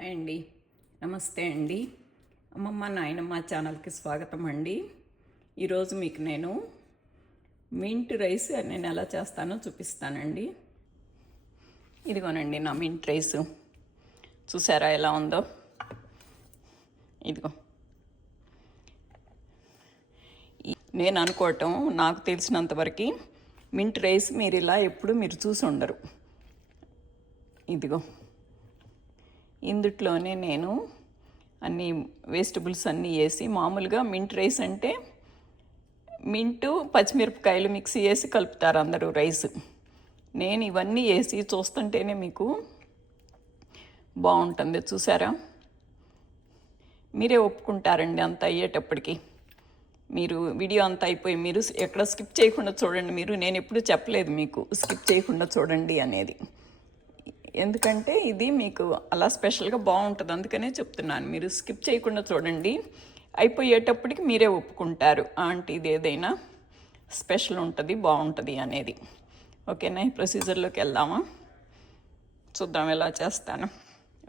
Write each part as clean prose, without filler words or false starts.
Hi అండి, నమస్తే అండి. అమ్మమ్మ నాయనమ్మ ఛానల్కి స్వాగతం అండి. ఈరోజు మీకు నేను మింట్ రైస్ నేను ఎలా చేస్తానో చూపిస్తానండి. ఇదిగోనండి నా మింట్ రైస్, చూసారా ఎలా ఉందో. ఇదిగో నేను అనుకోవటం, నాకు తెలిసినంతవరకు మింట్ రైస్ మీరు ఇలా ఎప్పుడు మీరు చూసి ఉండరు. ఇదిగో ఇందుట్లోనే నేను అన్ని వెజిటబుల్స్ అన్నీ వేసి, మామూలుగా మింట్ రైస్ అంటే మింటు పచ్చిమిరపకాయలు మిక్సీ వేసి కలుపుతారు అందరూ రైస్. నేను ఇవన్నీ వేసి చూస్తుంటేనే మీకు బాగుంటుంది. చూసారా, మీరే ఒప్పుకుంటారండి అంత అయ్యేటప్పటికి. మీరు వీడియో అంతా అయిపోయి మీరు ఎక్కడ స్కిప్ చేయకుండా చూడండి. నేను ఎప్పుడూ చెప్పలేదు మీకు స్కిప్ చేయకుండా చూడండి అనేది, ఎందుకంటే ఇది మీకు అలా స్పెషల్గా బాగుంటుంది, అందుకనే చెప్తున్నాను. మీరు స్కిప్ చేయకుండా చూడండి, అయిపోయేటప్పటికి మీరే ఒప్పుకుంటారు ఆంటీ ఇది ఏదైనా స్పెషల్ ఉంటుంది బాగుంటుంది అనేది. ఓకేనా, ఈ ప్రొసీజర్లోకి వెళ్దామా, చూద్దాం ఎలా చేస్తాను.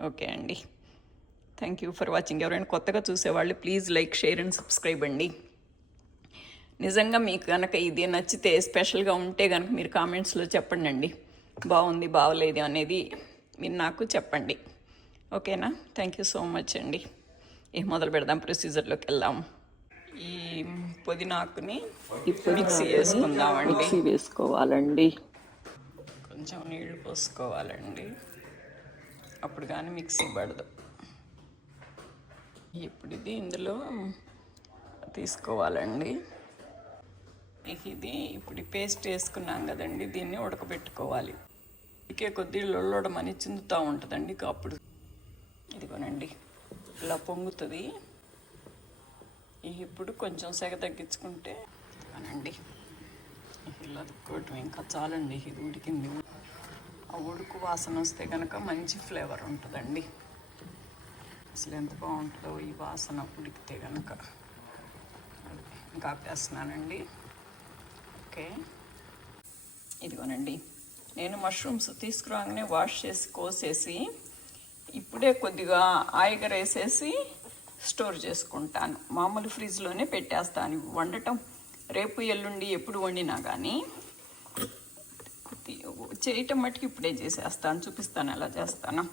ఓకే అండి, థ్యాంక్ యూ ఫర్ వాచింగ్. ఎవరైనా కొత్తగా చూసేవాళ్ళు please like, share and subscribe అండి. నిజంగా మీకు కనుక ఇది నచ్చితే, స్పెషల్గా ఉంటే కనుక మీరు కామెంట్స్లో చెప్పండి అండి, బాగుంది బాగలేదు అనేది మీరు నాకు చెప్పండి. ఓకేనా, థ్యాంక్ యూ సో మచ్ అండి. మొదలు పెడదాం, ప్రొసీజర్లోకి వెళ్దాం. ఈ పుదీనాకుని మిక్సీ వేసుకుందామండి. మిక్సీ వేసుకోవాలండి, కొంచెం నీళ్ళు పోసుకోవాలండి, అప్పుడు కానీ మిక్సీ పడదు. ఇప్పుడు ఇది ఇందులో తీసుకోవాలండి. ఇది ఇప్పుడు పేస్ట్ వేసుకున్నాం కదండి, దీన్ని ఉడకబెట్టుకోవాలి. ఇకే కొద్దిగా లొల్లడమని చిందుతూ ఉంటుందండి. అప్పుడు ఇదిగోనండి ఇలా పొంగుతుంది. ఇప్పుడు కొంచెం సెగ తగ్గించుకుంటే అనండి ఇలా దుక్కోవటం ఇంకా చాలండి. ఇది ఉడికింది. ఆ ఉడుకు వాసన వస్తే కనుక మంచి ఫ్లేవర్ ఉంటుందండి. అసలు ఎంత బాగుంటుందో ఈ వాసన ఉడికితే కనుక. ఇంకా ఆపేస్తున్నానండి. ఓకే, ఇదిగోనండి నేను మష్రూమ్స్ తీసుకురాగానే వాష్ చేసి కోసేసి ఇప్పుడే కొద్దిగా ఆయిగర్ వేసేసి స్టోర్ చేసుకుంటాను. మామూలు ఫ్రిడ్జ్లోనే పెట్టేస్తాను. వండటం రేపు ఎల్లుండి ఎప్పుడు వండినా కానీ చేయటం మట్టుకు ఇప్పుడే చేసేస్తాను. చూపిస్తాను ఎలా చేస్తాను.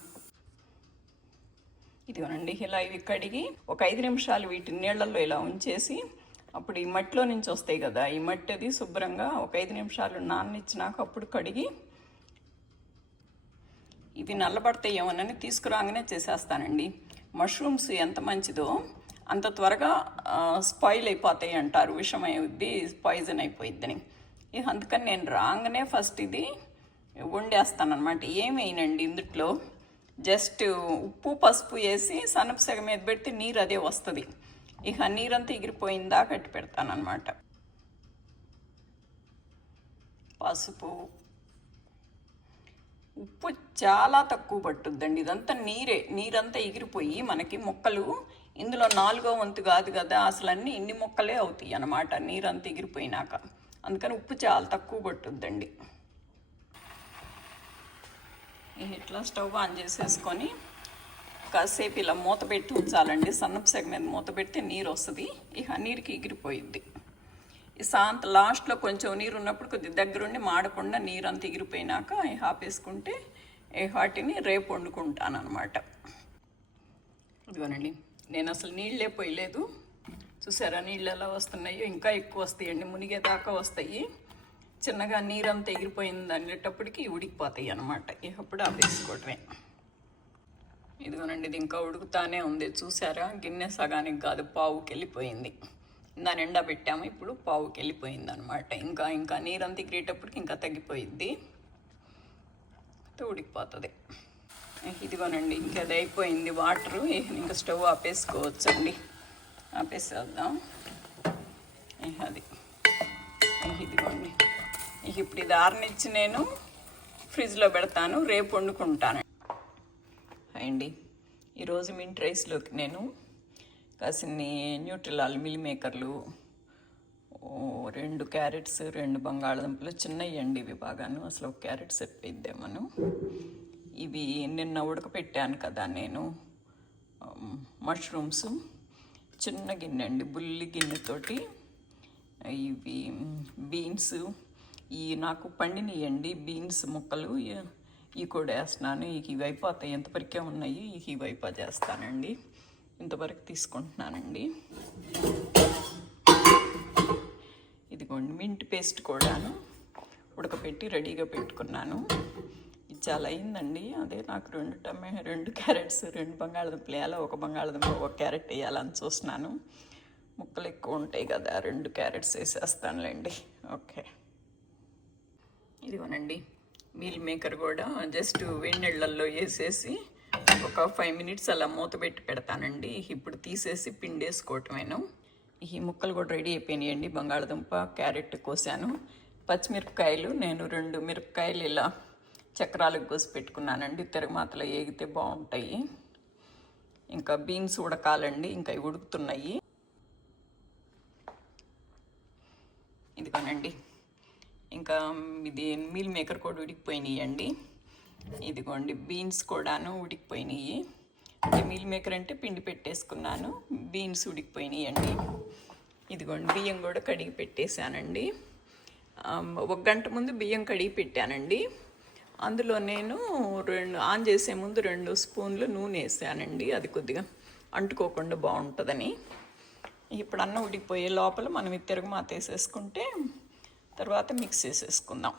ఇదిగోనండి ఇలా ఇవి కడిగి ఒక 5 నిమిషాలు వీటిని నీళ్ళల్లో ఇలా ఉంచేసి, అప్పుడు ఈ మట్టిలో నుంచి వస్తాయి కదా, ఈ మట్టి అది శుభ్రంగా ఒక 5 నిమిషాలు నాననిచ్చినాక అప్పుడు కడిగి ఇవి నల్లబడతాయేమోనని తీసుకురాగానే చేసేస్తానండి. మష్రూమ్స్ ఎంత మంచిదో అంత త్వరగా స్పాయిల్ అయిపోతాయి అంటారు, విషం అయిద్ది, పాయిజన్ అయిపోయిద్దని. అందుకని నేను రాగానే ఫస్ట్ ఇది వండేస్తానమాట. ఏమేయనండి ఇందుట్లో, జస్ట్ ఉప్పు పసుపు వేసి సన్నపు సెగ మీద పెడితే నీరు అదే వస్తుంది. నీరంతా ఎగిరిపోయిందా కట్టి పెడతానమాట. పసుపు ఉప్పు చాలా తక్కువ పట్టుద్దండి. ఇదంతా నీరంతా ఎగిరిపోయి మనకి మొక్కలు ఇందులో 4వ వంతు కాదు కదా, అసలు అన్నీ ఇన్ని మొక్కలే అవుతాయి అన్నమాట నీరంతా ఎగిరిపోయినాక. అందుకని ఉప్పు చాలా తక్కువ పట్టుద్దండి. ఇట్లా స్టవ్ ఆన్ చేసేసుకొని కాసేపు ఇలా మూత పెట్టి ఉంచాలండి. సన్నపు సెగ మీద మూత పెడితే నీరు వస్తుంది. నీరుకి ఎగిరిపోయిద్ది. లాస్ట్లో కొంచెం నీరు ఉన్నప్పుడు కొద్ది దగ్గరుండి మాడకుండా నీరంతా ఎగిరిపోయినాక ఆపేసుకుంటే వాటిని రేపు వండుకుంటాను అనమాట. ఇదిగోనండి నేను అసలు నీళ్ళే పోయలేదు. చూసారా నీళ్ళు ఎలా వస్తున్నాయో, ఇంకా ఎక్కువ వస్తాయండి, మునిగేదాకా వస్తాయి. చిన్నగా నీరంతా ఎగిరిపోయింది అనేటప్పటికి ఉడికిపోతాయి అనమాట. అప్పుడు ఆపేసుకోవటమే. ఇదిగోనండి ఇది ఇంకా ఉడుకుతానే ఉంది. చూసారా, గిన్నె సగానికి కాదు పావుకి వెళ్ళిపోయింది. దాని నిండా పెట్టాము, ఇప్పుడు పావుకి వెళ్ళిపోయింది అనమాట. ఇంకా నీరంతా ఎగిరేటప్పటికి ఇంకా తగ్గిపోయిద్ది, ఉడికిపోతుంది. ఇదిగోనండి ఇంకా అది అయిపోయింది వాటరు. ఇంకా స్టవ్ ఆపేసుకోవచ్చండి. ఆపేసేద్దాం. అది ఇదిగోండి. ఇప్పుడు ఇది ఆరనిచ్చి నేను ఫ్రిడ్జ్లో పెడతాను, రేపు వండుకుంటాను అండి. ఈరోజు మింట్ రైస్లోకి నేను కాసిన్ని న్యూట్రిలాల్ మిల్ మేకర్లు, 2 క్యారెట్స్, 2 బంగాళదుంపలు చిన్నవి అండి ఇవి బాగాను, అసలు ఒక క్యారెట్ సరిపోయిద్దేమను. ఇవి నిన్న ఉడకపెట్టాను కదా నేను, మష్రూమ్స్ చిన్న గిన్నె అండి, బుల్లి గిన్నెతోటి ఇవి బీన్స్, ఈ నాకు పండినయండి బీన్స్ ముక్కలు, ఇవి కూడా వేస్తున్నాను. ఇవి అయిపోతాయి, ఎంతవరకే ఉన్నాయి ఇవి అయిపో చేస్తానండి. ఇంతవరకు తీసుకుంటున్నానండి. ఇదిగోండి మింట్ పేస్ట్ కూడాను ఉడకపెట్టి రెడీగా పెట్టుకున్నాను. ఇది చాలా అయిందండి. అదే నాకు 2 క్యారెట్స్, 2 బంగాళదుంపలు వేయాలి, ఒక బంగాళదుంప 1 క్యారెట్ వేయాలని చూస్తున్నాను. ముక్కలు ఎక్కువ ఉంటాయి కదా, 2 క్యారెట్స్ వేసేస్తానులేండి. ఓకే, ఇదిగోనండి మీల్ మేకర్ కూడా జస్ట్ వేడి నీళ్ళల్లో వేసేసి ఒక 5 మినిట్స్ అలా మూత పెట్టి పెడతానండి. ఇప్పుడు తీసేసి పిండి వేసుకోవటమేను. ఈ ముక్కలు కూడా రెడీ అయిపోయినాయండి. బంగాళదుంప, క్యారెట్ కోసాను. పచ్చిమిరపకాయలు నేను 2 మిరపకాయలు ఇలా చక్రాలకు కోసి పెట్టుకున్నానండి. తిరగమాతలో ఏగితే బాగుంటాయి. ఇంకా బీన్స్ ఉడకాలండి, ఇంకా ఇవి ఉడుకుతున్నాయి. ఇదిగోనండి ఇంకా ఇది మీల్ మేకర్ కూడా ఉడికిపోయినాయండి. ఇదిగోండి బీన్స్ కూడాను ఉడికిపోయినాయి. అంటే మీల్ మేకర్ అంటే పిండి పెట్టేసుకున్నాను, బీన్స్ ఉడికిపోయినాయండి. ఇదిగోండి బియ్యం కూడా కడిగి పెట్టేశానండి. 1 గంట ముందు బియ్యం కడిగి పెట్టానండి. అందులో నేను ఆన్ చేసే ముందు 2 స్పూన్లు నూనె వేసానండి. అది కొద్దిగా అంటుకోకుండా బాగుంటుందని. ఇప్పుడు అన్నం ఉడికిపోయే లోపల మనం ఈ తిరగమాత వేసేసుకుంటే తర్వాత మిక్స్ చేసేసుకుందాం.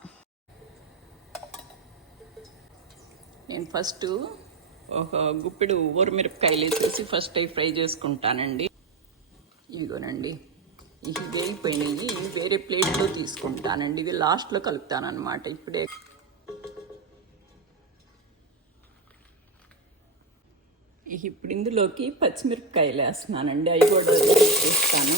నేను ఫస్ట్ ఒక గుప్పెడు ఊరమిరపకాయలు వేసేసి ఫస్ట్ అవి ఫ్రై చేసుకుంటానండి. ఇదిగోనండి ఇవి వేగిపోయినాయి. ఇవి వేరే ప్లేట్లో తీసుకుంటానండి. ఇవి లాస్ట్లో కలుపుతానమాట. ఇప్పుడే ఇప్పుడు ఇందులోకి పచ్చిమిరపకాయలు వేస్తున్నానండి. అవి కూడా వేస్తాను.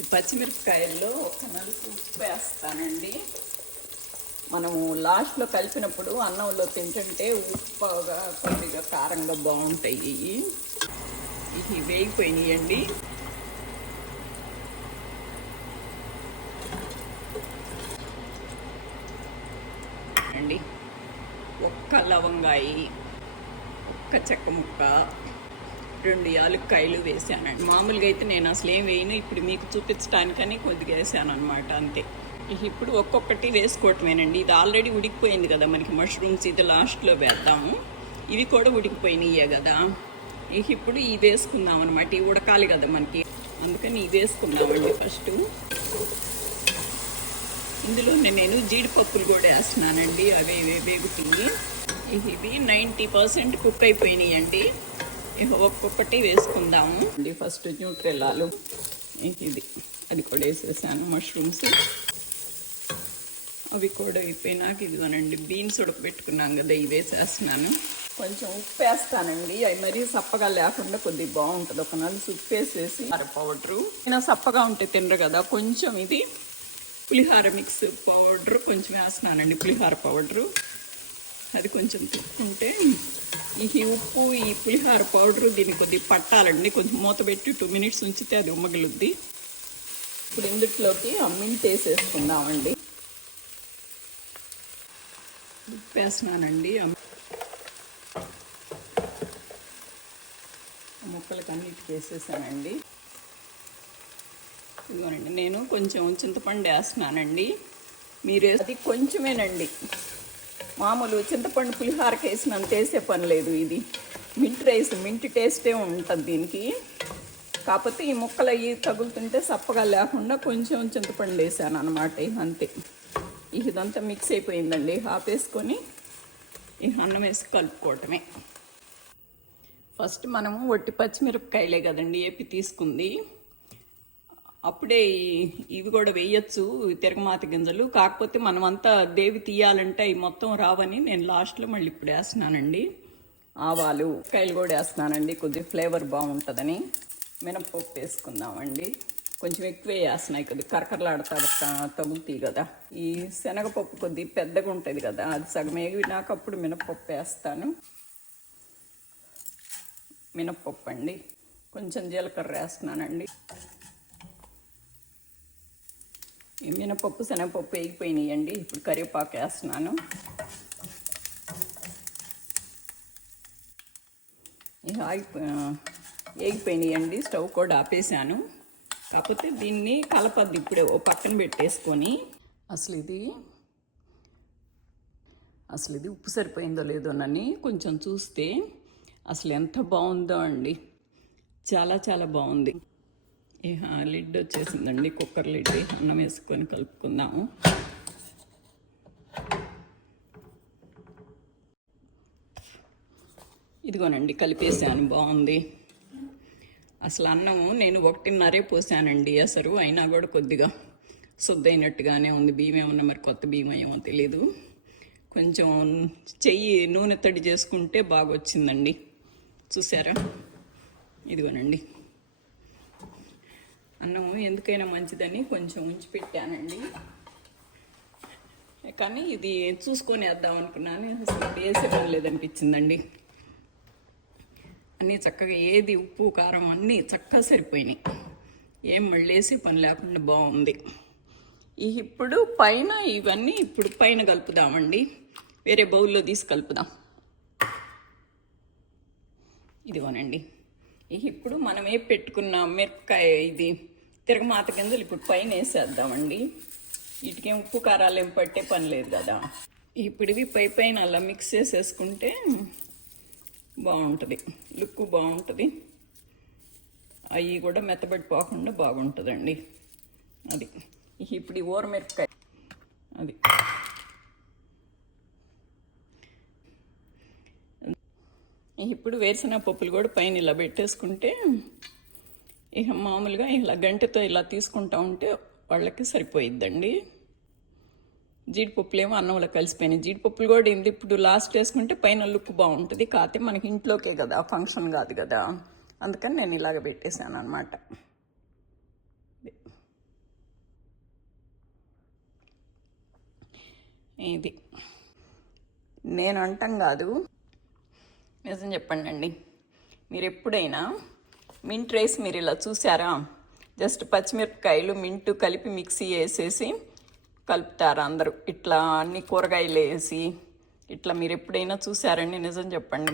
ఈ పచ్చిమిరపకాయల్లో ఒక నలుపు ఉప్పు వేస్తానండి. మనము లాస్ట్లో కలిపినప్పుడు అన్నంలో తింటుంటే ఉప్పుగా కొద్దిగా కారంగా బాగుంటాయి. ఇవి వేగిపోయినాయండి. అండి ఒక్క లవంగాయి, ఒక్క చెక్క ముక్క, 2 యాలక్కాయలు వేసానండి. మామూలుగా అయితే నేను అసలు ఏం వేయను, ఇప్పుడు మీకు చూపించడానికని కొద్దిగా వేసాను అనమాట, అంతే. ఇప్పుడు ఒక్కొక్కటి వేసుకోవటమేనండి. ఇది ఆల్రెడీ ఉడికిపోయింది కదా మనకి మష్రూమ్స్, ఇది లాస్ట్లో వేద్దాము. ఇవి కూడా ఉడికిపోయినాయే కదా. ఇప్పుడు ఇవి వేసుకుందాం అనమాట. ఇవి ఉడకాలి కదా మనకి, అందుకని ఇవి వేసుకుందామండి ఫస్ట్. ఇందులో నేను జీడిపప్పులు కూడా వేస్తున్నానండి. అవి వేగుతుంది. ఇవి 90% కుక్ అయిపోయినాయండి. ఒక్కొక్కటి వేసుకుందాము అండి. ఫస్ట్ న్యూట్రెల్లాలు, ఇది అది కూడా వేసేసాను. మష్రూమ్స్ అవి కూడా అయిపోయినాక ఇదిగోనండి బీన్స్ ఉడకబెట్టుకున్నాం కదా, ఇవి వేసేస్తున్నాను. కొంచెం ఉప్పు వేస్తానండి. అవి మరీ సప్పగా లేకుండా కొద్దిగా బాగుంటుంది. ఒక నలుసు ఉప్పు వేసేసి పౌడరు, అయినా సప్పగా ఉంటే తినరు కదా, కొంచెం ఇది పులిహార మిక్స్ పౌడర్ కొంచెం వేస్తున్నానండి. పులిహార పౌడరు అది కొంచెం తిప్పుకుంటే ఈ ఉప్పు, ఈ పులిహార పౌడరు దీన్ని కొద్దిగా పట్టాలండి. కొంచెం మూత పెట్టి 2 మినిట్స్ ఉంచితే అది ఉమ్మగిలుద్ది. ఇప్పుడు ఇందులోకి మింట్ వేసేసుకుందామండి. ఉప్పు వేస్తున్నానండి. ముక్కలకి అన్నిటికి వేసేసానండి. ఇదిగోనండి నేను కొంచెం చింతపండు వేస్తున్నానండి. మీరు అది కొంచెమేనండి. మామూలు చింతపండు పులిహారకి వేసినంత వేసే పని లేదు. ఇది మింట్ రైస్, మింట్ టేస్టే ఉంటుంది దీనికి. కాకపోతే ఈ ముక్కలు అవి తగులుతుంటే సప్పగా లేకుండా కొంచెం చింతపండు వేసాను అనమాట, అంతే. ఇదంతా మిక్స్ అయిపోయిందండి. ఆపేసుకొని ఈ అన్నం వేసి కలుపుకోవటమే. ఫస్ట్ మనము ఒట్టి పచ్చిమిరపకాయలే కదండి ఏపి తీసుకుంది. అప్పుడే ఇవి కూడా వేయచ్చు, తిరగమాత గింజలు. కాకపోతే మనం అంతా దేవి తీయాలంటే అవి మొత్తం రావని నేను లాస్ట్లో మళ్ళీ ఇప్పుడు వేస్తున్నానండి. ఆవాలు, కాయలు కూడా వేస్తున్నానండి, కొద్దిగా ఫ్లేవర్ బాగుంటుందని. మినపప్పు వేసుకుందామండి. కొంచెం ఎక్కువే వేస్తున్నాయి, కొద్దిగా కరకరలాడుతా తగులుతాయి కదా. ఈ శనగపప్పు కొద్దిగా పెద్దగా ఉంటుంది కదా, అది సగం వేగినాక అప్పుడు మినపప్పు వేస్తాను. మినపప్పు అండి, కొంచెం జీలకర్ర వేస్తున్నానండి. ఈ మినపప్పు, శనగపప్పు వేగిపోయినాయండి. ఇప్పుడు కరివేపాకు వేస్తున్నాను. వేగిపోయినాయండి. స్టవ్ కూడా ఆపేసాను. కాకపోతే దీన్ని కలపద్దు ఇప్పుడే, ఓ పక్కన పెట్టేసుకొని అసలు ఇది ఉప్పు సరిపోయిందో లేదోనని కొంచెం చూస్తే అసలు ఎంత బాగుందో అండి. చాలా చాలా బాగుంది. లిడ్ వచ్చేసిందండి, కుక్కర్ లిడ్. అన్నం వేసుకొని కలుపుకుందాము. ఇదిగోనండి కలిపేసాను, బాగుంది. అసలు అన్నము నేను 1:30 పోసానండి అసలు, అయినా కూడా కొద్దిగా శుద్ధైనట్టుగానే ఉంది. బియ్యం ఏమన్నా మరి కొత్త బియ్యం ఏమో తెలీదు. కొంచెం చెయ్యి నూనె తడి చేసుకుంటే బాగా వచ్చిందండి. చూసారా, ఇదిగోనండి. అన్నము ఎందుకైనా మంచిదని కొంచెం ఉంచి పెట్టానండి. కానీ ఇది చూసుకొని వేద్దాం అనుకున్నాను, అసలు వేసే పని లేదనిపించిందండి. అన్నీ చక్కగా ఏది ఉప్పు కారం అన్నీ చక్కగా సరిపోయినాయి. ఏం మళ్ళీ వేసే పని లేకుండా బాగుంది. ఇప్పుడు పైన ఇవన్నీ ఇప్పుడు పైన కలుపుదామండి. వేరే బౌల్లో తీసి కలుపుదాం. ఇదిగోనండి. ఇప్పుడు మనం పెట్టుకున్న మిరపకాయ ఇది తిరగమాత గింజలు ఇప్పుడు పైన వేసేద్దామండి. వీటికేం ఉప్పు కారాలు ఏం పట్టే పని లేదు కదా. ఇప్పుడు ఇవి పైన అలా మిక్స్ చేసేసుకుంటే బాగుంటుంది, లుక్ బాగుంటుంది. అవి కూడా మెత్తబడిపోకుండా బాగుంటుందండి. అది ఇప్పుడు ఈ ఊరమిరపకాయ అది ఇప్పుడు వేరుశనగ పప్పులు కూడా పైన ఇలా పెట్టేసుకుంటే ఇక మామూలుగా ఇలా గంటెతో ఇలా తీసుకుంటా ఉంటే వాళ్ళకి సరిపోయిద్దండి. జీడిపప్పులు ఏమో అన్నంలో కలిసిపోయినాయి. జీడిపప్పులు కూడా ఇప్పుడు లాస్ట్ వేసుకుంటే పైన లుక్ బాగుంటుంది. కాకపోతే మనకి ఇంట్లోకే కదా, ఫంక్షన్ కాదు కదా, అందుకని నేను ఇలాగ పెట్టేశాను అనమాట. ఇది నేను అంటాం కాదు, నిజం చెప్పండి. మీరు ఎప్పుడైనా మింట్ రైస్ మీరు ఇలా చూసారా? జస్ట్ పచ్చిమిరపకాయలు మింటు కలిపి మిక్సీ వేసేసి కలుపుతారు అందరూ. ఇట్లా అన్ని కూరగాయలు వేసి ఇట్లా మీరు ఎప్పుడైనా చూసారండి? నిజం చెప్పండి.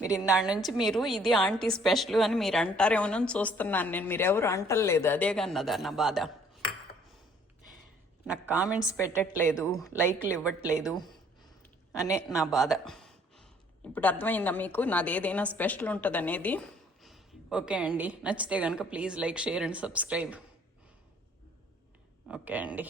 మీరు ఇందాడి నుంచి మీరు ఇది ఆంటీ స్పెషల్ అని మీరు అంటారేమోనని చూస్తున్నాను నేను. మీరు ఎవరు అంటలేదు, అదే కన్నదా నా బాధ. నాకు కామెంట్స్ పెట్టట్లేదు, లైక్లు ఇవ్వట్లేదు అనే నా బాధ. ఇప్పుడు అర్థమైందా మీకు నాది ఏదైనా స్పెషల్ ఉంటుంది అనేది? ఓకే అండి, నచ్చితే కనుక please like, share and subscribe. Okay అండి.